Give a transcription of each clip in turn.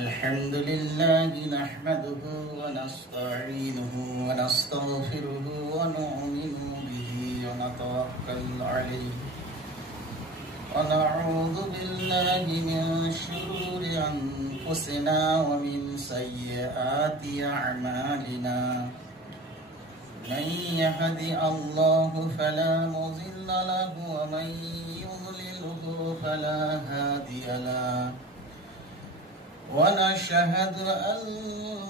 الحمد لله نحمده ونستعينه ونستغفره ونؤمن به ونتوكل عليه ونعوذ بالله من شرور أنفسنا ومن سيئات أعمالنا من يهد الله فلا مضل له ومن يضلله فلا هادي له ونشهد أن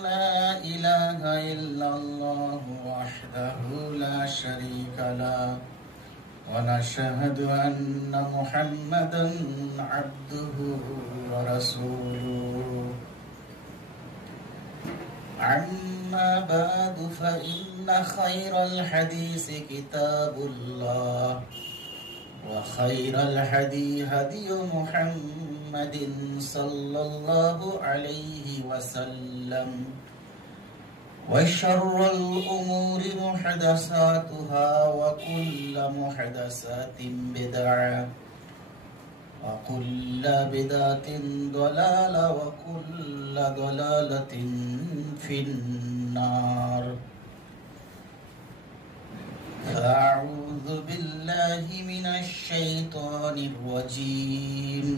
لا إله إلا الله وحده لا شريك له ونشهد أن محمدا عبده ورسوله أما بعد فإن خير الحديث كتاب الله وخير الهدي هدي محمد صلى الله عليه وسلم وشر الأمور محدثاتها وكل محدثات بدعة وكل بدعة ضلالة وكل ضلالة في النار فأعوذ بالله من الشيطان الرجيم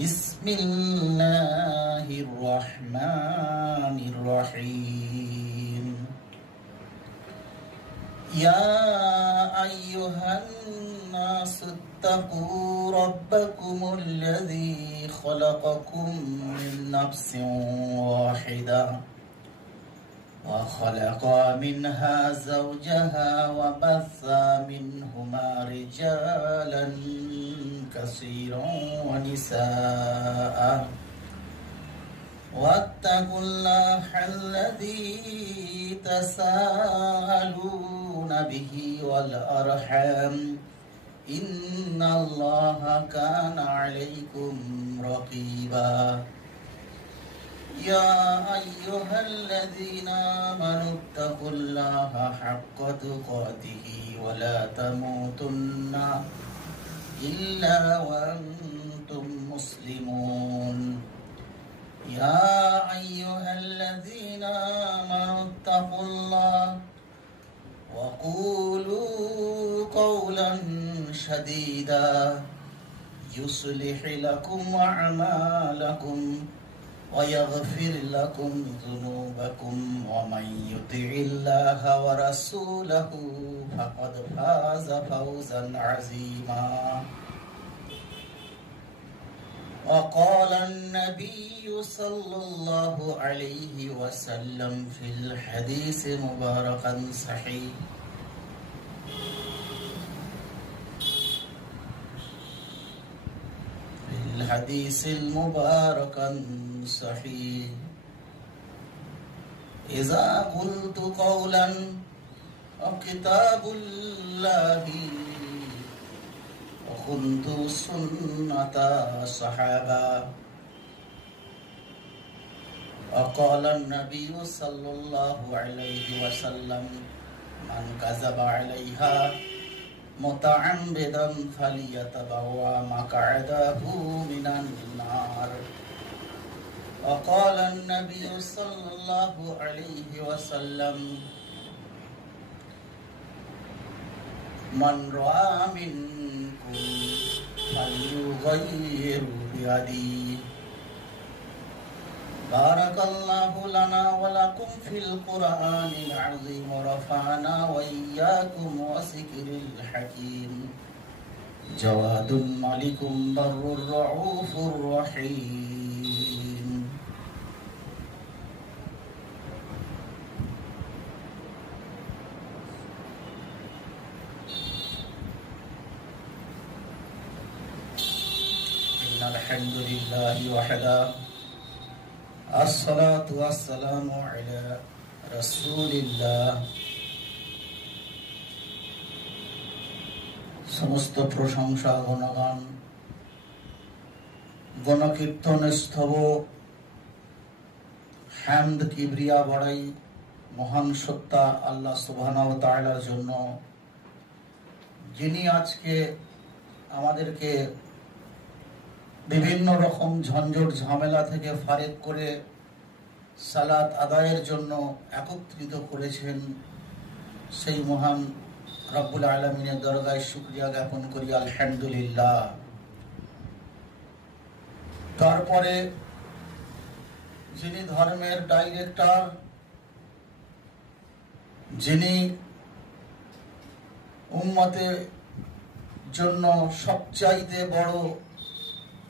بسم الله الرحمن الرحيم يا أيها الناس اتقوا ربكم الذي خلقكم من نفس واحدة وخلق منها زوجها وبث منهما رجالا كثيرا ونساء واتقوا الله الذي تساءلون به والأرحام إن الله كان عليكم رقيبا يا أيها الذين آمنوا اتقوا الله حق تقاته ولا تموتن إلا وأنتم مسلمون يا أيها الذين آمنوا اتقوا الله وقولوا قولا سديدا يصلح لكم أعمالكم ويغفر لكم ذنوبكم ومن يطع الله ورسوله فقد فاز فوزا عظيما وقال النبي صلى الله عليه وسلم في الحديث مباركا صحيح الحديث المبارك صحيح إذا قلت قولا وكتاب الله وكنت سنة صحابة وقال النبي صلى الله عليه وسلم من كذب عليها متعمدا فليتبوأ مقعده من النار وقال النبي صلى الله عليه وسلم من رأى منكم فليغير بيده بارك الله لنا ولكم في القرآن العظيم ورفعنا وإياكم وذكر الحكيم جواد ملك بر رؤوف رحيم إن الحمد لله وحده الصلاة والسلام على رسول الله সমস্ত প্রশংসা গুণগান গণকীর্তন স্তব হামদ কিবরিয়া বড়াই মহান সত্তা আল্লাহ সুবহানাহু ওয়া তাআলার জন্য, যিনি আজকে আমাদেরকে বিভিন্ন রকম ঝঞ্ঝট ঝামেলা থেকে ফারেক করে সালাত আদায়ের জন্য একত্রিত করেছেন, সেই মহান রব্বুল আলামিনের দরগায় শুকরিয়া জ্ঞাপন করি আলহামদুলিল্লাহ। তারপরে যিনি ধর্মের ডাইরেক্টর, যিনি উম্মতের জন্য সবচাইতে বড়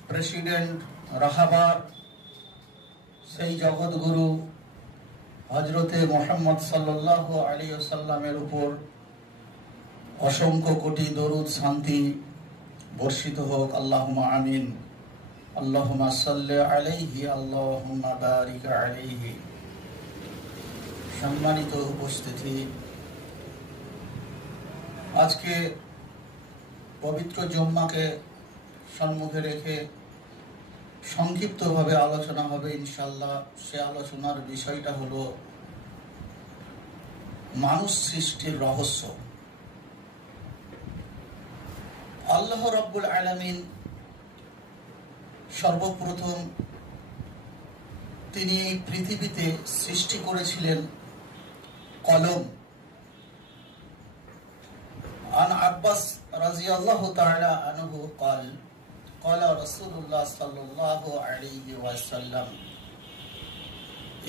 প্রেসিডেন্ট রাহাবার, সেই জগৎগুরু হযরতে মুহাম্মদ সাল্লাল্লাহু আলাইহি ওয়াসাল্লামের উপর অসংখ্য কোটি দরুদ শান্তি বর্ষিত হোক। আল্লাহুম্মা আমিন। আল্লাহুম্মা সাল্লি আলাইহি, আল্লাহুম্মা বারিক আলাইহি। সম্মানিত উপস্থিতি, আজকে পবিত্র জুম্মাকে সম্মুখে রেখে সংক্ষিপ্তভাবে আলোচনা হবে ইনশাআল্লাহ। সে আলোচনার বিষয়টা হলো মানুষ সৃষ্টির রহস্য। আল্লাহ রাব্বুল আলামিন সর্বপ্রথম তিনি এই পৃথিবীতে সৃষ্টি করেছিলেন কলম। আন আব্বাস রাদিয়াল্লাহু তাআলা আনহু قال قال رسول الله صلى الله عليه وسلم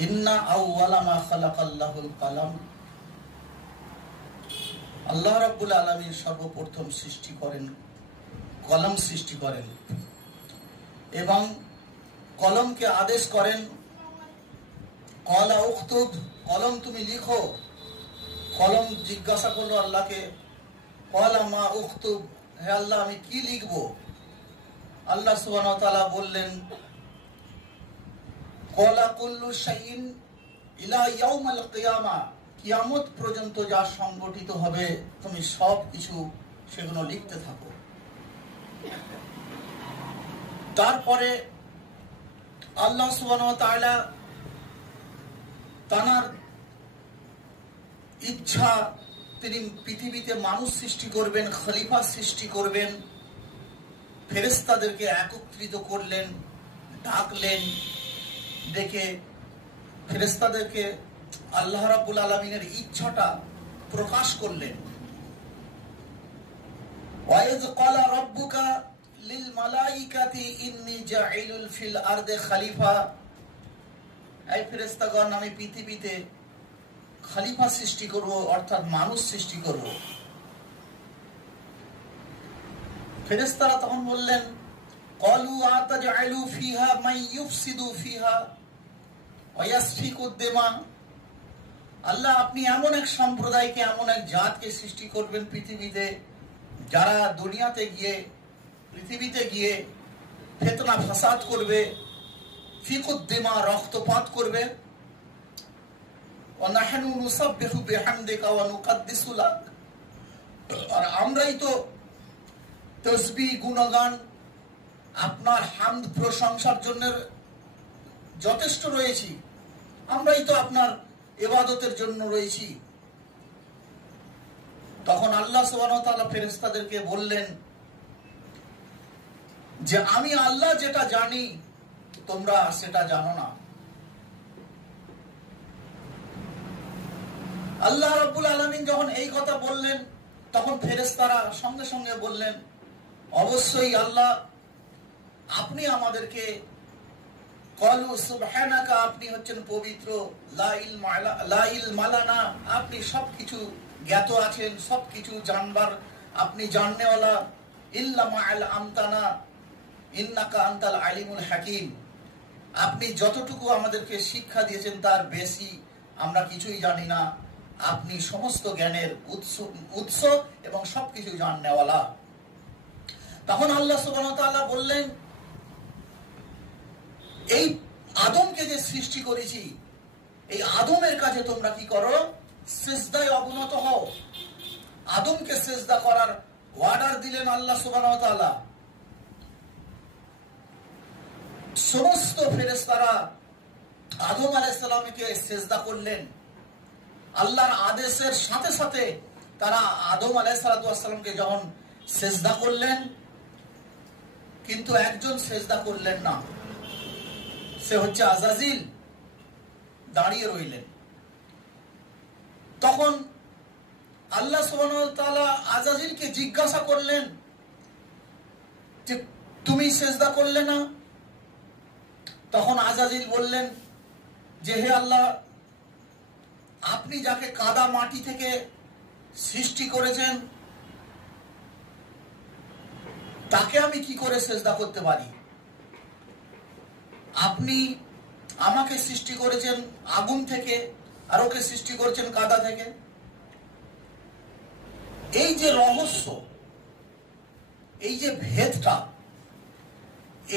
إن أول ما خلق الله القلم। আল্লাহ রাব্বুল আলামিন সর্বপ্রথম সৃষ্টি করেন কলম, সৃষ্টি করেন এবং কলমকে আদেশ করেন, কলা উক্তুব, কলম তুমি লিখো। কলম জিজ্ঞাসা করলো আল্লাহকে, কলা মা উক্তুব, হে আল্লাহ আমি কি লিখব? আল্লাহ সুবহানাহু ওয়া তাআলা বললেন, কলা কুল্লু শাইইন ইলা ইয়াউমিল কিয়ামা, কিয়ামত পর্যন্ত যা সংগঠিত হবে তুমি সব কিছু সেগুলো লিখতে থাকো। তারপরে আল্লাহ সুবহানাহু ওয়া তাআলা তার ইচ্ছা তিনি পৃথিবীতে মানুষ সৃষ্টি করবেন, খলিফা সৃষ্টি করবেন। ফেরেশতাদেরকে একত্রিত করলেন, ডাকলেন, ডেকে ফেরেশতাদেরকে আল্লাহ রাব্বুল আলামিনের ইচ্ছাটা প্রকাশ করলেন। ওয়াইজ ক্বালা রাব্বুকা লিল মালাইকাতি ইন্নী জাইলুল ফিল আরদি খলিফা, এই ফেরেশতাগণ আমি পৃথিবীতে খলিফা সৃষ্টি করব, অর্থাৎ মানুষ সৃষ্টি করব। ফেরেশতারা তখন বললেন, ক্বালু আতাজআলু ফিহা মান ইউফসিদু ফিহা ওয়া ইয়াসফিকুদ দিমা। আল্লাহ আপনি এমন এক সম্প্রদায়কে, এমন এক জাতকে সৃষ্টি করবেন পৃথিবীতে, যারা দুনিয়াতে গিয়ে পৃথিবীতে গিয়ে ফিতনা ফাসাদ করবে, ফিকুদ দিমা রক্তপাত করবে। ওয়া নাহনু নুসাব্বিহু বিহামদিকা ওয়া নুকাদ্দিসু লাক, আর আমরাই তো তাসবিহ গুণগান আপনার হামদ প্রশংসার জন্য যথেষ্ট রয়েছি, আমরাই তো আপনার ইবাদতের জন্য রয়েছি। তখন আল্লাহ সুবহানাহু ওয়া তাআলা ফেরেশতাদেরকে বললেন যে আমি আল্লাহ যেটা জানি তোমরা সেটা জানো না। আল্লাহ রাব্বুল আলামিন যখন এই কথা বললেন, তখন ফেরেশতারা সঙ্গে সঙ্গে বললেন, অবশ্যই আল্লাহ আপনি আমাদেরকে, ক্বালু সুবহানাকা, আপনি হচ্ছেন পবিত্র, লা ইলমা লানা, আপনি সবকিছু জ্ঞাত আছেন, সবকিছু জানবার আপনি জাননেওয়ালা, ইল্লা মা আলআমতানা ইন্নাকা আনতাল আলিমুল হাকিম, আপনি যতটুকু আমাদেরকে শিক্ষা দিয়েছেন তার বেশি আমরা কিছুই জানি না, আপনি সমস্ত জ্ঞানের উৎস এবং সবকিছু জাননেওয়ালা। তখন আল্লাহ সুবহানাহু ওয়া তাআলা বললেন, এই আদমকে যে সৃষ্টি করেছি, এই আদমের কাছে তোমরা কি করো? সিজদায় অবনত হও। আদমকে সিজদা করার অর্ডার দিলেন আল্লাহ সুবহানাহু ওয়া তাআলা। সমস্ত ফেরেশতারা আদম আলাইহিস সালামকে সিজদা করলেন। আল্লাহর আদেশের সাথে সাথে তারা আদম আলাইহিস সালামকে যখন সিজদা করলেন, কিন্তু একজন সেজদা করলেন না, সে হচ্ছে আজাজিল। দাঁড়িয়ে রইলেন। তখন আল্লাহ সুবহানাহু ওয়া তাআলা আজাজিলকে জিজ্ঞাসা করলেন যে তুমি সেজদা করলে না? তখন আজাজিল বললেন যে হে আল্লাহ, আপনি যাকে কাদা মাটি থেকে সৃষ্টি করেছেন তাকে আমি কি করে সেজদা করতে পারি? আপনি আমাকে সৃষ্টি করেছেন আগুন থেকে, আর ওকে সৃষ্টি করেছেন কাদা থেকে। এই যে রহস্য, এই যে ভেদটা,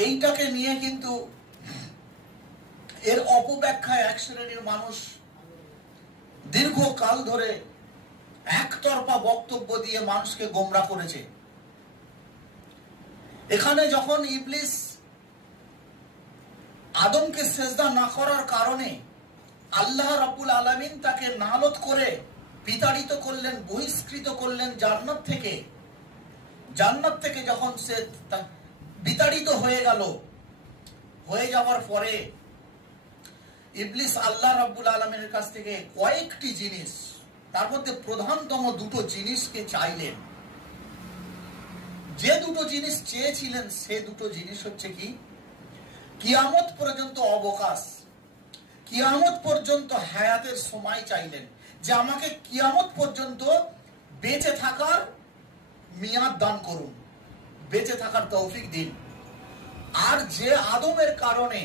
এইটাকে নিয়ে কিন্তু এর অপব্যাখ্যায় এক শ্রেণীর মানুষ দীর্ঘকাল ধরে একতরফা বক্তব্য দিয়ে মানুষকে গোমরা করেছে। এখানে যখন ইবলিস আদমকে সেজদা না করার কারণে আল্লাহ রাব্বুল আলামিন তাকে নালত করে বিতাড়িত করলেন, বহিষ্কৃত করলেন জান্নাত থেকে। জান্নাত থেকে যখন সে বিতাড়িত হয়ে গেল, হয়ে যাওয়ার পরে ইবলিস আল্লাহ রাব্বুল আলামিনের কাছ থেকে কয়েকটি জিনিস, তার মধ্যে প্রধানতম দুটো জিনিসকে চাইলেন। যে দুটো জিনিস চেয়েছিলেন সে দুটো জিনিস হচ্ছে কি, কিয়ামত পর্যন্ত অবকাশ, কিয়ামত পর্যন্ত হায়াতের সময় চাইলেন, যে আমাকে কিয়ামত পর্যন্ত বেঁচে থাকার মিয়াদ দান করুন, বেঁচে থাকার তৌফিক দিন। আর যে আদমের কারণে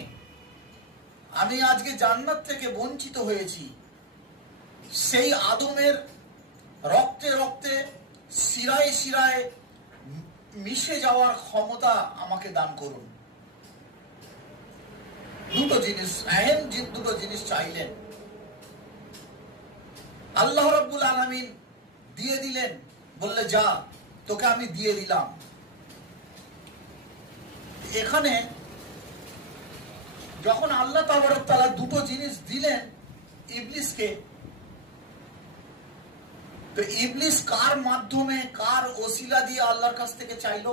আমি আজকে জান্নাত থেকে বঞ্চিত হয়েছি, সেই আদমের রক্তে রক্তে শিরায় শিরায় মিশে যাওয়ার ক্ষমতা আমাকে দান করুন। দুটো জিনিস, আহেম দুটো জিনিস চাইলেন। আল্লাহ রাব্বুল আলামিন দিয়ে দিলেন, বললে যা, তোকে আমি দিয়ে দিলাম। এখানে যখন আল্লাহ তাবারক তাআলা দুটো জিনিস দিলেন ইবলিসকে, তো ইবলিস কার মাধ্যমে, কার ওসিলা দিয়ে আল্লাহর কাছ থেকে চাইলো?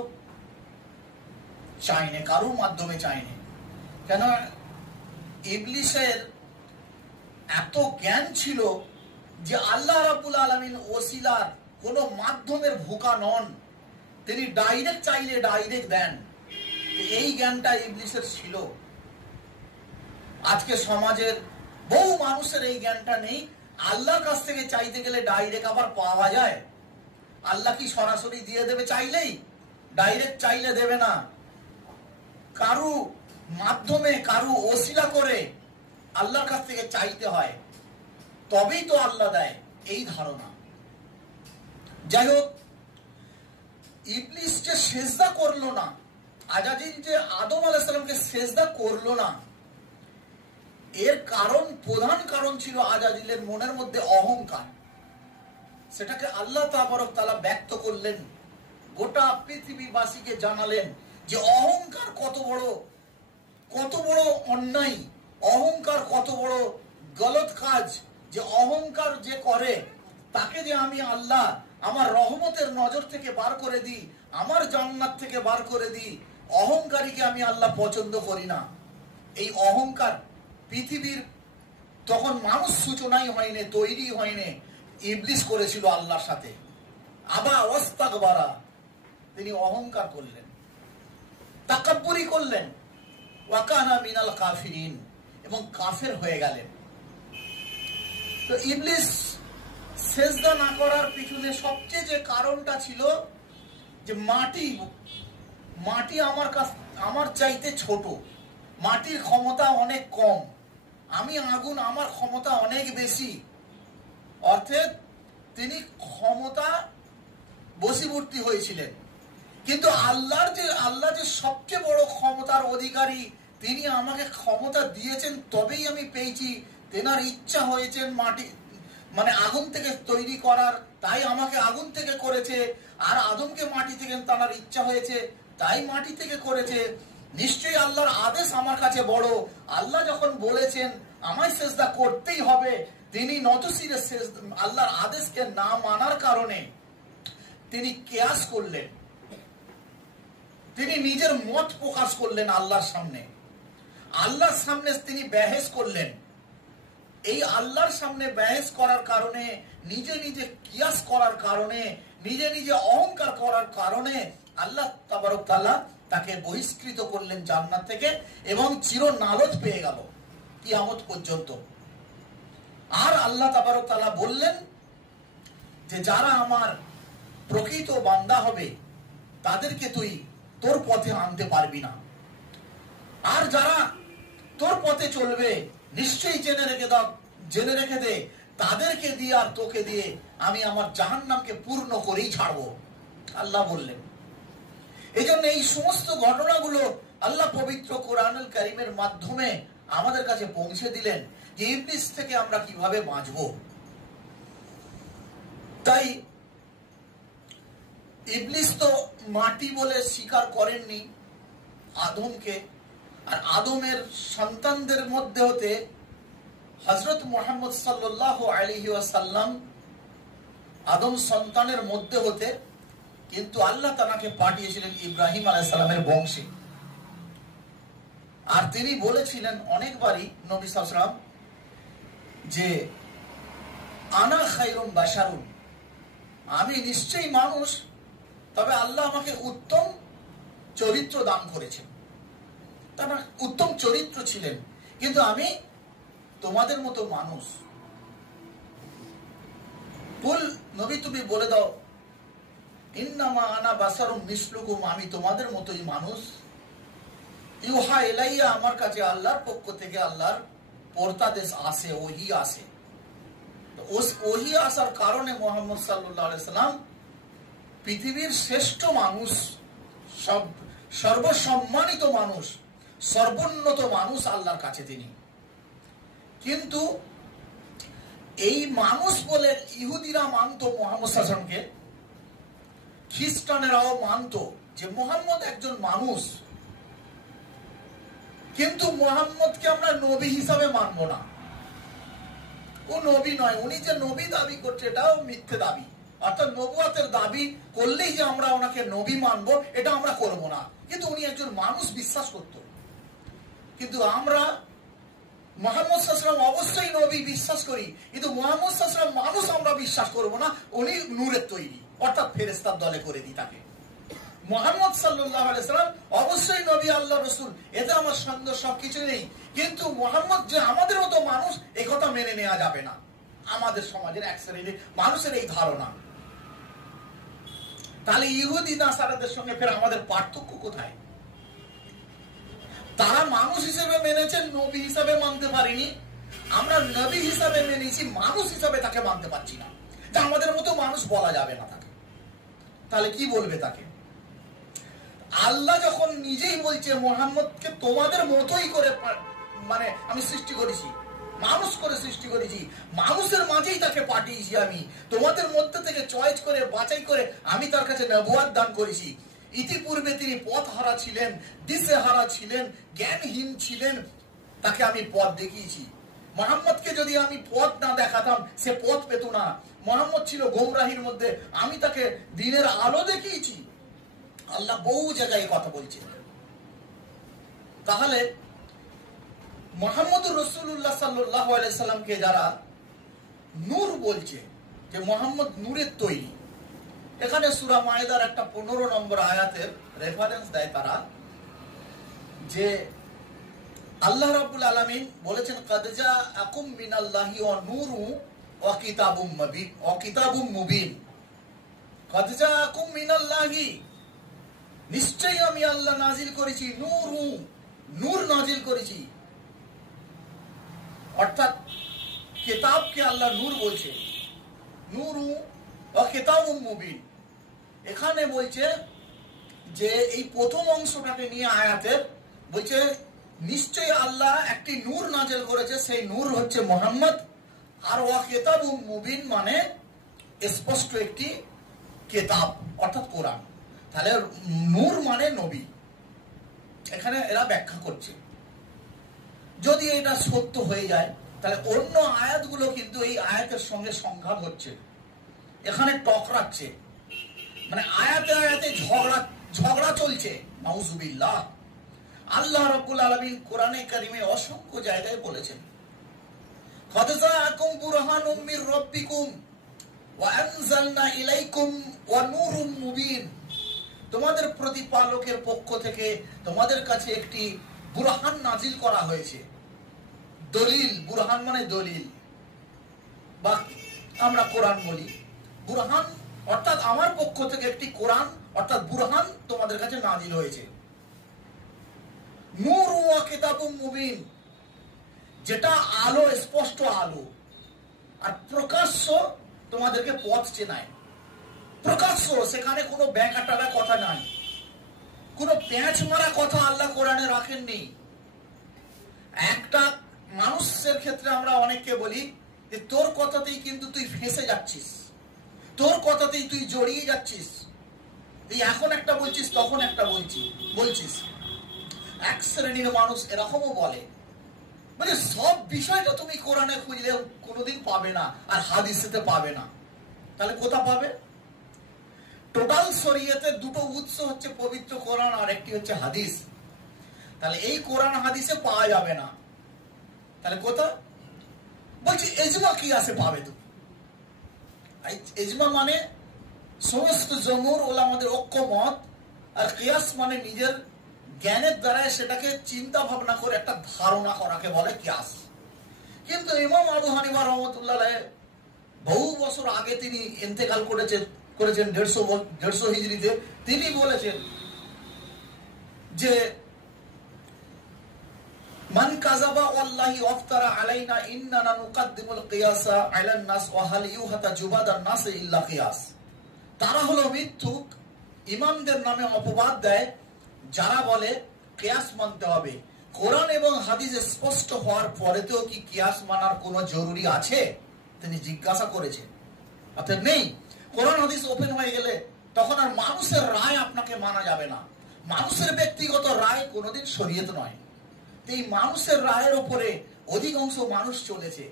চাইনে, কারোর মাধ্যমে চাইনে। কেন? ইবলিসের এত জ্ঞান ছিল যে আল্লাহ রাব্বুল আলামিন ওসিলার কোন মাধ্যমের ভোকা নন, তিনি ডাইরেক্ট চাইলে ডাইরেক্ট দেন। এই জ্ঞানটা ইবলিসের ছিল। আজকে সমাজের বহু মানুষের এই জ্ঞানটা নেই। আল্লাহর কাছ থেকে চাইতে গেলে ডাইরেক্ট আবার পাওয়া যায়? আল্লাহ কি সরাসরি দিয়ে দেবে চাইলেই? ডাইরেক্ট চাইলে দেবে না, কারু মাধ্যমে, কারু ওসিলা করে আল্লাহর কাছ থেকে চাইতে হয়, তবেই তো আল্লাহ দেয়, এই ধারণা। যাই হোক, ইবলিস যে সেজদা করলো না, আজাজিল যে আদম আলাইহিস সালামকে সেজদা করলো না, এর কারণ, প্রধান কারণ ছিল আজাজিলের মনের মধ্যে অহংকার। সেটাকে আল্লাহ তাবারক তাআলা ব্যক্ত করলেন, গোটা পৃথিবীবাসীকে জানালেন যে অহংকার কত বড় অন্যায়, অহংকার কত বড় গলত কাজ। যে অহংকার যে করে তাকে যে আমি আল্লাহ আমার রহমতের নজর থেকে বার করে দিই, আমার জান্নাত থেকে বার করে দিই, অহংকারীকে আমি আল্লাহ পছন্দ করি না। এই অহংকার পৃথিবীর তখন মানুষ সূচনাই হয়নি, তৈরি হয়নি, ইবলিস করেছিল আল্লাহর সাথে। আবা ওয়াস্তাকবারা, তিনি অহংকার করলেন, তাকাব্বুরি করলেন, ওয়াকানা মিনাল কাফিরিন, এবং কাফের হয়ে গেলেন। তো ইবলিস সেজদা না করার পিছনে সবচেয়ে যে কারণটা ছিল যে মাটি আমার চাইতে ছোট, মাটির ক্ষমতা অনেক কম, আমি আগুন, আমার ক্ষমতা অনেক বেশি। অর্থাৎ তিনি ক্ষমতা বশীভূত হয়েছিলেন। কিন্তু আল্লাহ যে সবচেয়ে বড় ক্ষমতার অধিকারী, তিনি আমাকে ক্ষমতা দিয়েছেন তবেই আমি পেয়েছি। তেনার ইচ্ছা হয়েছেন মাটি মানে আগুন থেকে তৈরি করার, তাই আমাকে আগুন থেকে করেছে। আর আদমকে মাটি থেকে তার ইচ্ছা হয়েছে, তাই মাটি থেকে করেছে। নিশ্চয়ই আল্লাহর আদেশ আমার কাছে বড়। আল্লাহ যখন বলেছেন আমায় সেজদা করতেই হবে, তিনি নতশিরে আল্লাহর আদেশকে না মানার কারণে তিনি কিয়াস করলেন। তিনি নিজের মত প্রকাশ করলেন আল্লাহর সামনে, আল্লাহর সামনে তিনি বেহেস করলেন। এই আল্লাহর সামনে বেহেস করার কারণে, নিজে নিজে কিয়াস করার কারণে, নিজে নিজে অহংকার করার কারণে আল্লাহ তাবারক তাআলা তাকে বহিষ্কৃত করলেন জান্নাত থেকে এবং চির নালচ পেয়ে গেল কিয়ামত পর্যন্ত। আর আল্লাহ তাবারক তাআলা বললেন যে যারা আমার প্রকৃত বান্দা হবে তাদেরকে তুই তোর পথে আনতে পারবি না, আর যারা তোর পথে চলবে নিশ্চয়ই জেনে রেখে দে তাদেরকে দিয়ে আর তোকে দিয়ে আমি আমার জাহান্নামকে পূর্ণ করেই ছাড়বো, আল্লাহ বললেন। এই জন্য এই সমস্ত ঘটনাগুলো আল্লাহ পবিত্র কোরআনুল কারীমের মাধ্যমে আমাদের কাছে পৌঁছে দিলেন যে ইবলিস থেকে আমরা কিভাবে বাঁচব। তাই ইবলিস তো মাটি বলে স্বীকার করেননি আদমকে, আর আদমের সন্তানদের মধ্যে হতে হযরত মুহাম্মদ সাল্লাল্লাহু আলাইহি ওয়াসাল্লাম আদম সন্তানের মধ্যে হতে, কিন্তু আল্লাহ তাআলাকে পাঠিয়েছিলেন ইব্রাহিম আলাইহিস সালামের বংশে। আর তিনি বলেছিলেন অনেকবারই নবী সাল্লাল্লাহু আলাইহি ওয়াসাল্লাম যে আনা খায়রুম বাশারুন, আমি নিশ্চয়ই মানুষ, তবে আল্লাহ আমাকে উত্তম চরিত্র দান করেছেন। তারা উত্তম চরিত্র ছিলেন, কিন্তু আমি তোমাদের মতো মানুষ। কুল নবী তুমি বলে দাও ইন্নামা আনা বাশারুম মিসলুকুম, আমি তোমাদের মতোই মানুষ। ইউহা ইলাইয়া, আমার কাছে আল্লাহর পক্ষ থেকে আল্লাহর পরতাদেশ আসে, ওহী আসে। ওহী আসার কারণে মুহাম্মদ সাল্লাল্লাহু আলাইহি সাল্লাম পৃথিবীর শ্রেষ্ঠ মানুষ, সর্বসম্মানিত মানুষ, সর্বোন্নত মানুষ আল্লাহর কাছে তিনি। কিন্তু এই মানুষ বলে ইহুদিরা মানত মুহাম্মদ সাল্লাল্লাহু আলাইহি ওয়াসাল্লামকে, খ্রিস্টানেরাও মানত যে মুহাম্মদ একজন মানুষ, কিন্তু মুহাম্মদকে আমরা নবী হিসাবে মানব না। ও নবী নয়, উনি যে নবী দাবি করছে এটাও মিথ্যে দাবি। অর্থাৎ নবুয়তের দাবি করলেই যে আমরা ওনাকে নবী মানব এটা আমরা করব না, কিন্তু উনি একজন মানুষ বিশ্বাস করত। কিন্তু আমরা মুহাম্মদ সাল্লাল্লাহু আলাইহি ওয়াসাল্লাম অবশ্যই নবী বিশ্বাস করি, কিন্তু মুহাম্মদ সাল্লাল্লাহু আলাইহি ওয়াসাল্লাম মানুষ আমরা বিশ্বাস করব না। উনি নূরের তৈরি, অর্থাৎ ফেরেশতার দলে করে দিই তাকে। মুহাম্মদ সাল্লাল্লাহু আলাইহি ওয়াসাল্লাম অবশ্যই নবী, আল্লাহ রাসূল, এতে আমার সন্দেহ সবকিছু নেই, কিন্তু মুহাম্মদ যে আমাদের মতো মানুষ এই কথা মেনে নেওয়া যাবে না। আমাদের সমাজের এক শ্রেণীর মানুষের এই ধারণা। তাহলে ইহুদি নাসারাদের সঙ্গে ফের আমাদের পার্থক্য কোথায়? তারা মানুষ হিসেবে মেনেছেন, নবী হিসাবে মানতে পারিনি। আমরা নবী হিসাবে মেনেছি, মানুষ হিসাবে তাকে মানতে পারছি না। যে আমাদের মতো মানুষ বলা যাবে না তাকে, তাহলে কি বলবে তাকে? আল্লাহ যখন নিজেই বলছে মুহাম্মদকে তোমাদের মতোই করে মানে আমি সৃষ্টি করেছি, মানুষ করে সৃষ্টি করেছি, মানুষের মাঝেই তাকে পাঠিয়েছি, আমি তোমাদের মধ্যে থেকে চয়েস করে বাছাই করে আমি তার কাছে নবুয়ত দান করেছি। ইতিপূর্বে তিনি পথ হারা ছিলেন, দিশে হারা ছিলেন, জ্ঞানহীন ছিলেন, তাকে আমি পথ দেখিয়েছি। মুহাম্মদকে যদি আমি পথ না দেখাতাম সে পথ পেত না। মুহাম্মদ ছিল গোমরাহির মধ্যে, আমি তাকে দিনের আলো দেখিয়েছি। আল্লাহ বহু জায়গায় কথা বলছে। তাহলে মুহাম্মদুর রাসূলুল্লাহ সাল্লাল্লাহু আলাইহি সাল্লামকে যারা নূর বলছে, যে মুহাম্মদ নূরের তৈরি, এখানে সূরা মায়েদার একটা 15 নম্বর আয়াতের রেফারেন্স দেয় তারা, যে আল্লাহ রাব্বুল আলামিন বলেছেন কাদ জাআকুম মিনাল্লাহি ওয়া নূরু ওয়া কিতাবুম মুবিন, ওয়া কিতাবুম মুবিন। কাদ জাআকুম মিনাল্লাহি, নিশ্চয়ই আমি আল্লাহ নাজিল করেছি, নূরু, নূর নাজিল করেছি। অর্থাৎ কিতাবকে আল্লাহ নূর বলছে, নূরু ওয়া কিতাবুম মুবিন। এখানে বলছে যে এই প্রথম অংশটাকে নিয়ে আয়াতের বলছে নিশ্চয়ই আল্লাহ একটি নূর নাজিল করেছে, সেই নূর হচ্ছে মুহাম্মদ। আর ওয়া কিতাবুম মুবিন মানে স্পষ্ট একটি কিতাব, অর্থাৎ কোরআন। তাহলে নূর মানে নবী, এখানে এরা ব্যাখ্যা করছে। যদি এটা সত্য হয়ে যায় তাহলে অন্য আয়াতগুলো কিন্তু এই আয়াতের সঙ্গে সংঘাত হচ্ছে, এখানে টকরাচ্ছে, মানে আয়াতে আয়াতে ঝগড়া চলছে, নাউজুবিল্লাহ। আল্লাহ রাব্বুল আলামিন কোরআনে কারিমে অসংখ্য জায়গায় বলেছেন, قد جاءكم برهان من ربكم وأنزلنا إليكم ونور مبين। তোমাদের প্রতিপালকের পক্ষ থেকে তোমাদের কাছে একটি বুরহান নাজিল করা হয়েছে। দলিল, বুরহান মানে দলিল, বা আমরা কোরআন বলি। বুরহান অর্থাৎ আমার পক্ষ থেকে একটি কোরআন অর্থাৎ বুরহান তোমাদের কাছে নাজিল হয়েছে। নূর ওয়া কিতাবুম মুবিন, যেটা আলো, স্পষ্ট আলো, আর প্রকাশ্য তোমাদেরকে পথ চেনায়। প্রকাশ্য, সেখানে কোনো ব্যাঁকাটারা কথা নাই, কোনো প্যাঁচ মারা কথা আল্লাহ কোরআনে রাখেননি। একটা মানুষের ক্ষেত্রে আমরা অনেককে বলি যে তোর কথাতেই কিন্তু তুই ফেঁসে যাচ্ছিস, তোর কথাতেই তুই জড়িয়ে যাচ্ছিস, তুই এখন একটা বলছিস তখন একটা বলছিস। এক শ্রেণীর মানুষ এরকমও বলে, মানে সব বিষয়টা তুমি কোরআনে খুঁজলে কোনোদিন পাবে না, আর হাদিসেতে পাবে না। তাহলে কোথা পাবে? টোটাল শরীয়তের দুটো উৎস হচ্ছে পবিত্র কোরআন আর একটি হচ্ছে হাদিস। তাহলে এই কোরআন হাদিসে পাওয়া যাবে না, তাহলে কোথা? বলছি এজমা কি আছে পাবে তুমি। এজমা মানে সমস্ত জমহুর ওলামাদের ঐক্যমত, আর কিয়াস মানে নিজের জ্ঞানের দ্বারা সেটাকে চিন্তা ভাবনা করে একটা ধারণা করাকে বলে কিয়াস। কিন্তু ইমাম আবু হানিফা রহমতুল্লাহ বহু বছর আগে তিনি ইন্তেকাল করেছেন 150 হিজরিতে। তিনি বলেছেন যে মান কাযাবা ওয়াল্লাহি ওয়াফতারা আলাইনা ইন্নানা নুকাদ্দিমুল কিয়াসা আলান নাস ওয়া হাল ইউহাতা জুবাদান নাস ইল্লা কিয়াস। তারা হলো মিথ্যুক, ইমামদের নামে অপবাদ দেয় যারা বলে কিয়াস মানতে হবে। কোরআন এবং হাদিসে স্পষ্ট হওয়ার পরেতেও কি কিয়াস মানার কোনো জরুরি আছে? তিনি জিজ্ঞাসা করেছেন। অর্থাৎ নেই। কোরআন হাদিস ওপেন হয়ে গেলে তখন আর মানুষের রায় আপনাকে মানা যাবে না। মানুষের ব্যক্তিগত রায় কোনোদিন শরীয়ত নয়। এই মানুষের রায়ের উপরে অধিকাংশ মানুষ চলেছে,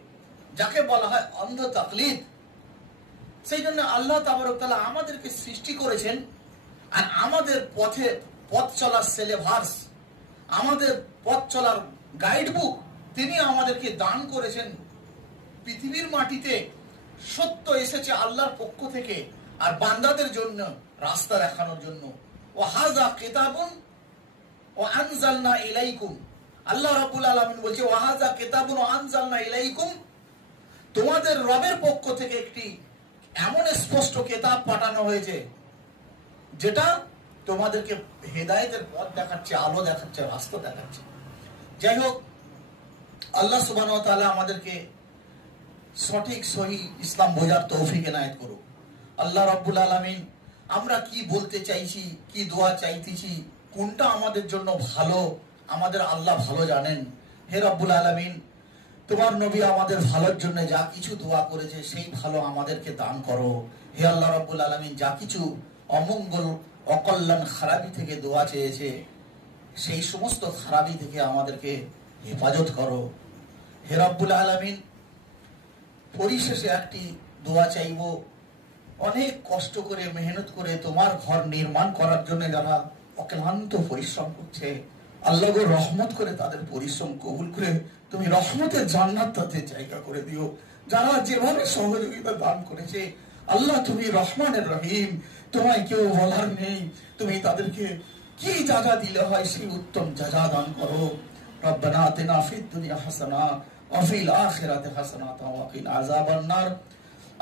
যাকে বলা হয় অন্ধ তাকলিদ। সেই জন্য আল্লাহ তাবারক তাআলা আমাদেরকে সৃষ্টি করেছেন, আর আমাদের পথ চলার সিলেবাস, আমাদের পথ চলার গাইড বুক তিনি আমাদেরকে দান করেছেন। পৃথিবীর মাটিতে সত্য এসেছে আল্লাহর পক্ষ থেকে, আর বান্দাদের জন্য রাস্তা দেখানোর জন্য। ওয়া হাযা কিতাবুন ওয়া আনজালনা ইলাইকুম, আল্লাহ রাব্বুল আলামিন বলছে ওয়া হাযা কিতাবুন ওয়া আনজালনা ইলাইকুম, তোমাদের রবের পক্ষ থেকে একটি এমন স্পষ্ট কিতাব পাঠানো হয়েছে যেটা তোমাদেরকে হেদায়েতের পথ দেখাচ্ছে, আলো দেখাচ্ছে, রাস্তা দেখাচ্ছে। যাই হোক, আল্লাহ সুবহানাহু ওয়া তাআলা আমাদেরকে সঠিক সহি ইসলাম বোঝার তৌফিক এনায়েত করুক। আল্লাহ রাব্বুল আলামিন আমরা কি বলতে চাইছি, কি দোয়া চাইতেছি, কোনটা আমাদের জন্য ভালো, আমাদের আল্লাহ ভালো জানেন। হে রাব্বুল আলামিন, তোমার নবী আমাদের ভালোর জন্য যা কিছু দোয়া করেছে সেই ভালো আমাদেরকে দান করো। হে আল্লাহ রাব্বুল আলামিন, যা কিছু অমঙ্গল, অকল্যাণ, খারাপি থেকে দোয়া চেয়েছে সেই সমস্ত খারাপি থেকে আমাদেরকে হেফাজত করো। হে রাব্বুল আলামিন, পরিশেষে একটি দোয়া চাইব, অনেক কষ্ট করে মেহনত করে তোমার ঘর নির্মাণ করার জন্য যারা অক্লান্ত পরিশ্রম করছে, আল্লাহ গো রহমত করে তাদের পরিশ্রম কবুল করে তুমি রহমতের জান্নাত তাদের জায়গা করে দিও। যারা যেভাবে সহযোগিতা দান করেছে আল্লাহ তুমি রহমানের রহিম, তোমায় কেউ বলার নেই। তুমি তাদেরকে কি যাজা দিলে হয় সেই উত্তম যাজা দান করো। রব্বানা আতিনা ফিদ দুনিয়া হাসানা ওয়া ফিল আখিরাতি হাসানাতাও ওয়া কিনা আযাবান নার।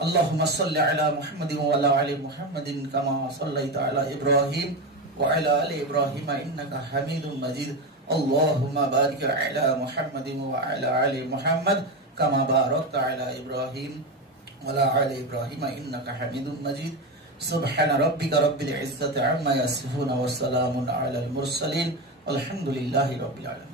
আল্লাহুম্মা সাল্লি আলা মুহাম্মাদিন ওয়া আলা আলি মুহাম্মাদিন কামা সাল্লাইতা আলা ইব্রাহিম ওয়া আলা আলি ইব্রাহিম ইন্নাকা হামিদুম মাজিদ। আল্লাহুম্মা বারিক আলা মুহাম্মাদিন ওয়া আলা আলি মুহাম্মাদ কামা বারাকতা আলা ইব্রাহিম ওয়া আলা আলি ইব্রাহিম ইন্নাকা হামিদুম মাজিদ। সুবহান রাব্বিকা রাব্বিল ইজ্জাতি আম্মা ইয়াসিফুন ওয়া সালামুন আলাল মুরসালিন। আলহামদুলিল্লাহি রাব্বিল আলামিন।